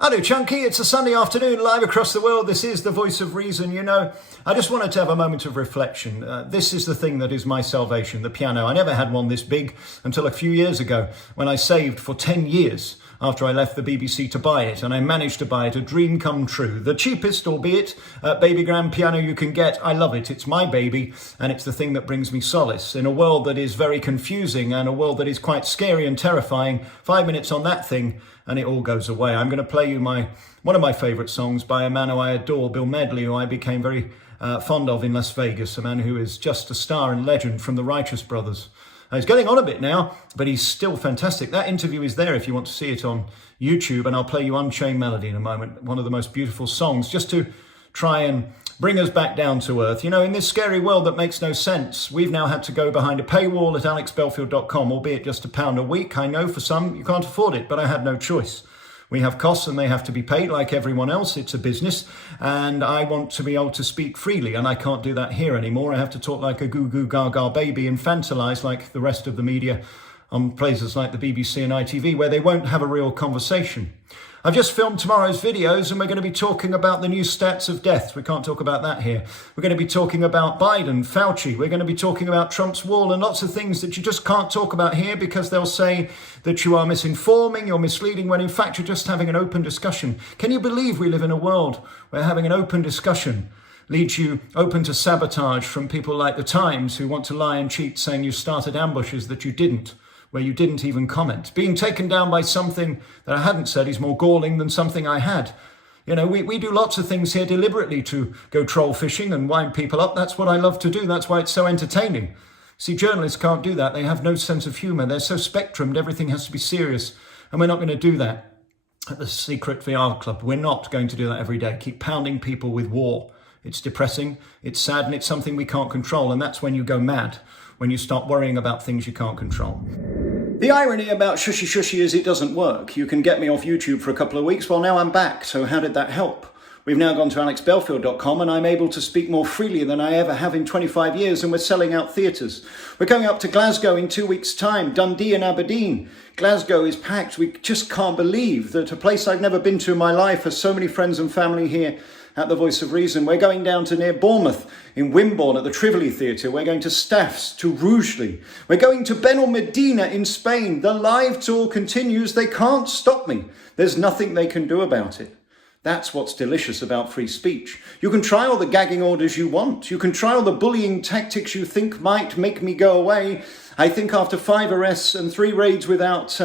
Hello, Chunky. It's a Sunday afternoon, live across the world. This is the voice of reason. You know, I just wanted to have a moment of reflection. This is the thing that is my salvation, the piano. I never had one this big until a few years ago when I saved for 10 years after I left the BBC to buy it, and I managed to buy it, a dream come true. The cheapest, albeit, baby grand piano you can get. I love it. It's my baby, and it's the thing that brings me solace. In a world that is very confusing and a world that is quite scary and terrifying, 5 minutes on that thing, and it all goes away. I'm going to play you one of my favourite songs by a man who I adore, Bill Medley, who I became very fond of in Las Vegas, a man who is just a star and legend from the Righteous Brothers. He's getting on a bit now, but he's still fantastic. That interview is there if you want to see it on YouTube, and I'll play you Unchained Melody in a moment, one of the most beautiful songs, just to try and bring us back down to earth. You know, in this scary world that makes no sense, we've now had to go behind a paywall at alexbelfield.com, albeit just £1 a week. I know for some you can't afford it, but I had no choice. We have costs and they have to be paid like everyone else. It's a business, and I want to be able to speak freely, and I can't do that here anymore. I have to talk like a goo-goo gaga baby, infantilized like the rest of the media on places like the BBC and ITV, where they won't have a real conversation. I've just filmed tomorrow's videos, and we're going to be talking about the new stats of deaths. We can't talk about that here. We're going to be talking about Biden, Fauci. We're going to be talking about Trump's wall and lots of things that you just can't talk about here because they'll say that you are misinforming, you're misleading, when in fact you're just having an open discussion. Can you believe we live in a world where having an open discussion leads you open to sabotage from people like the Times, who want to lie and cheat, saying you started ambushes that you didn't, where you didn't even comment. Being taken down by something that I hadn't said is more galling than something I had. You know, we do lots of things here deliberately to go troll fishing and wind people up. That's what I love to do. That's why it's so entertaining. See, journalists can't do that. They have no sense of humour. They're so spectrumed. Everything has to be serious. And we're not going to do that at the Secret VR Club. We're not going to do that every day. Keep pounding people with war. It's depressing, it's sad, and it's something we can't control. And that's when you go mad, when you start worrying about things you can't control. The irony about shushy shushy is it doesn't work. You can get me off YouTube for a couple of weeks. Well, now I'm back. So how did that help? We've now gone to alexbelfield.com, and I'm able to speak more freely than I ever have in 25 years, and we're selling out theatres. We're going up to Glasgow in 2 weeks' time, Dundee and Aberdeen. Glasgow is packed. We just can't believe that a place I've never been to in my life has so many friends and family here at the Voice of Reason. We're going down to near Bournemouth, in Wimborne at the Tivoli Theatre. We're going to Staffs, to Rugeley. We're going to Benalmádena in Spain. The live tour continues. They can't stop me. There's nothing they can do about it. That's what's delicious about free speech. You can try all the gagging orders you want. You can try all the bullying tactics you think might make me go away. I think after 5 arrests and 3 raids without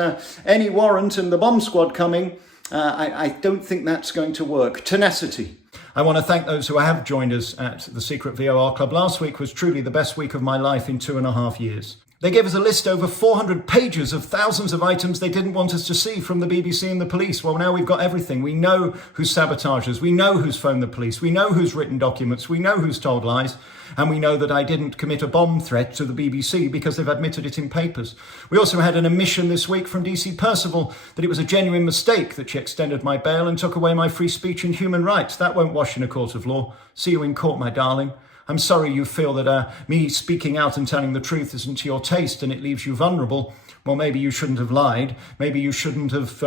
any warrant and the bomb squad coming, I don't think that's going to work. Tenacity. I want to thank those who have joined us at the Secret VOR Club. Last week was truly the best week of my life in 2.5 years. They gave us a list over 400 pages of thousands of items they didn't want us to see from the BBC and the police. Well, now we've got everything. We know who's sabotagers. We know who's phoned the police. We know who's written documents. We know who's told lies. And we know that I didn't commit a bomb threat to the BBC because they've admitted it in papers. We also had an admission this week from DC Percival that it was a genuine mistake that she extended my bail and took away my free speech and human rights. That won't wash in a court of law. See you in court, my darling. I'm sorry you feel that me speaking out and telling the truth isn't to your taste and it leaves you vulnerable. Well, maybe you shouldn't have lied. Maybe you shouldn't have,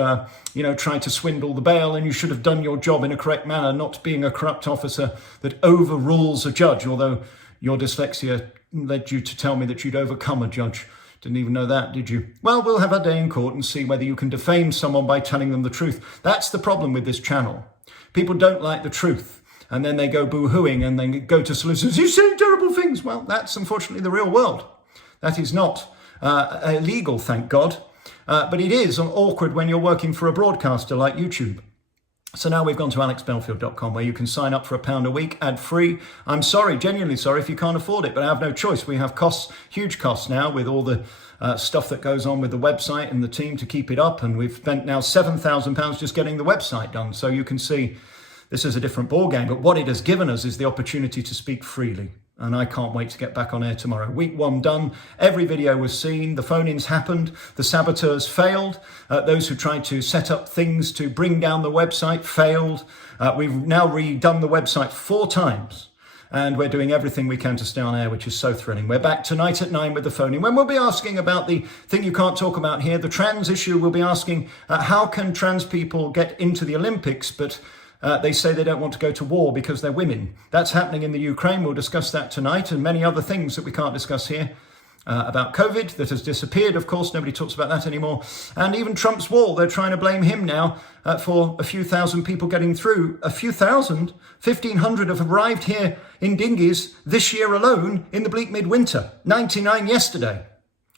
tried to swindle the bail, and you should have done your job in a correct manner, not being a corrupt officer that overrules a judge, although your dyslexia led you to tell me that you'd overcome a judge. Didn't even know that, did you? Well, we'll have a day in court and see whether you can defame someone by telling them the truth. That's the problem with this channel. People don't like the truth. And then they go boo-hooing and then go to solicitors. You're saying terrible things. Well, that's unfortunately the real world. That is not illegal, thank God. But it is awkward when you're working for a broadcaster like YouTube. So now we've gone to alexbelfield.com, where you can sign up for £1 a week, ad-free. I'm sorry, genuinely sorry if you can't afford it, but I have no choice. We have costs, huge costs now, with all the stuff that goes on with the website and the team to keep it up. And we've spent now £7,000 just getting the website done. So you can see this is a different ballgame, but what it has given us is the opportunity to speak freely. And I can't wait to get back on air tomorrow. Week 1 done. Every video was seen. The phone-ins happened. The saboteurs failed. Those who tried to set up things to bring down the website failed. We've now redone the website 4 times. And we're doing everything we can to stay on air, which is so thrilling. We're back tonight at 9 with the phone-in, when we'll be asking about the thing you can't talk about here, the trans issue. We'll be asking how can trans people get into the Olympics, but they say they don't want to go to war because they're women. That's happening in the Ukraine. We'll discuss that tonight, and many other things that we can't discuss here. About COVID that has disappeared, of course, nobody talks about that anymore. And even Trump's wall, they're trying to blame him now for a few thousand people getting through. A few thousand, 1,500 have arrived here in dinghies this year alone in the bleak midwinter. 99 yesterday.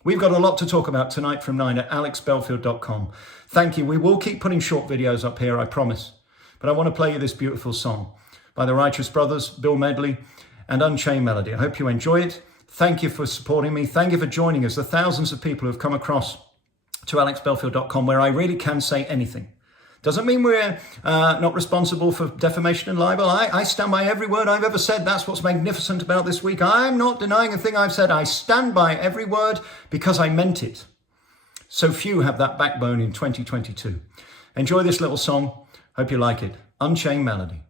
We've got a lot to talk about tonight from 9 at alexbelfield.com. Thank you. We will keep putting short videos up here, I promise. But I want to play you this beautiful song by the Righteous Brothers, Bill Medley, and Unchained Melody. I hope you enjoy it. Thank you for supporting me. Thank you for joining us. The thousands of people who have come across to alexbelfield.com, where I really can say anything. Doesn't mean we're not responsible for defamation and libel. I stand by every word I've ever said. That's what's magnificent about this week. I'm not denying a thing I've said. I stand by every word because I meant it. So few have that backbone in 2022. Enjoy this little song. Hope you like it. Unchained Melody.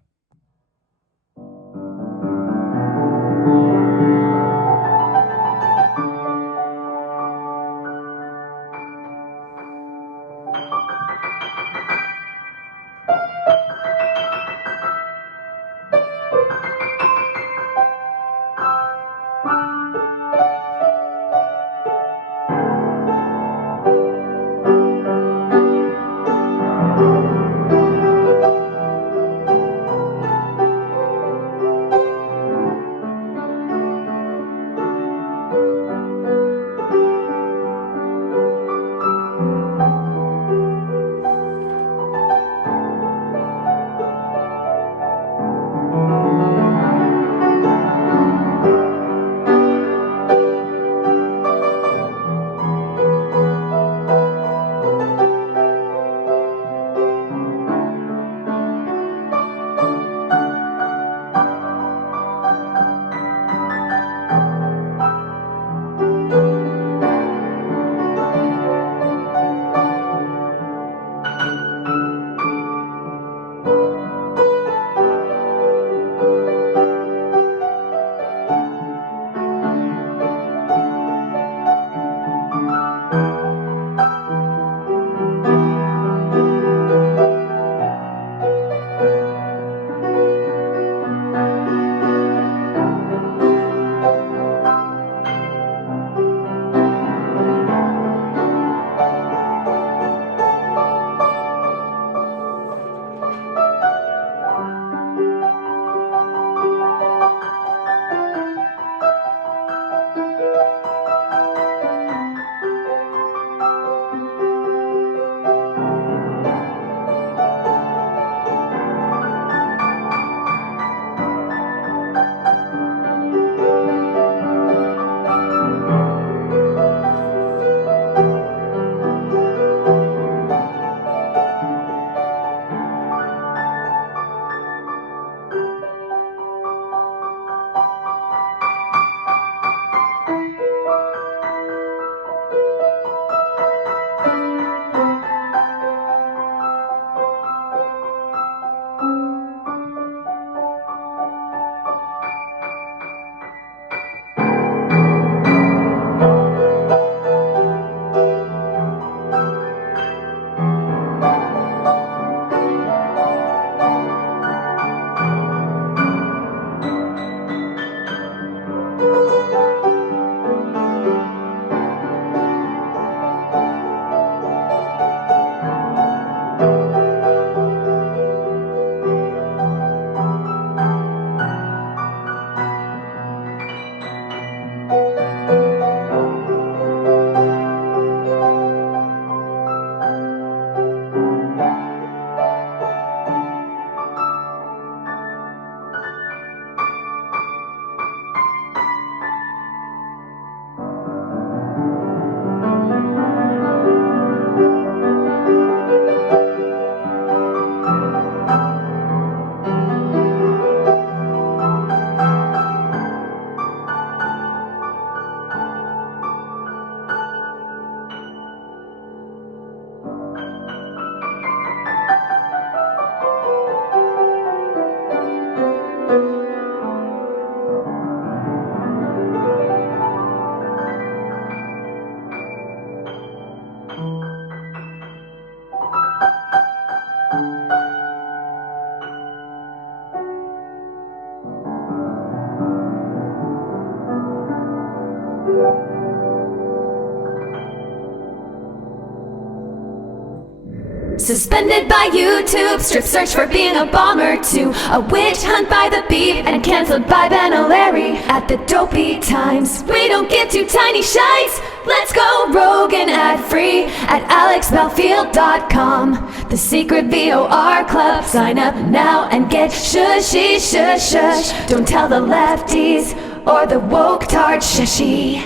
Suspended by YouTube, strip search for being a bomber to a witch hunt by the beef and cancelled by Ben O'Leary at the dopey times. We don't give two tiny shites. Let's go rogue and ad free at alexbelfield.com. The secret VOR club. Sign up now and get shushy shush shush. Don't tell the lefties or the woke tart shushy.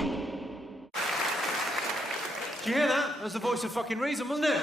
Did you hear that? That was the voice of fucking reason, wasn't it?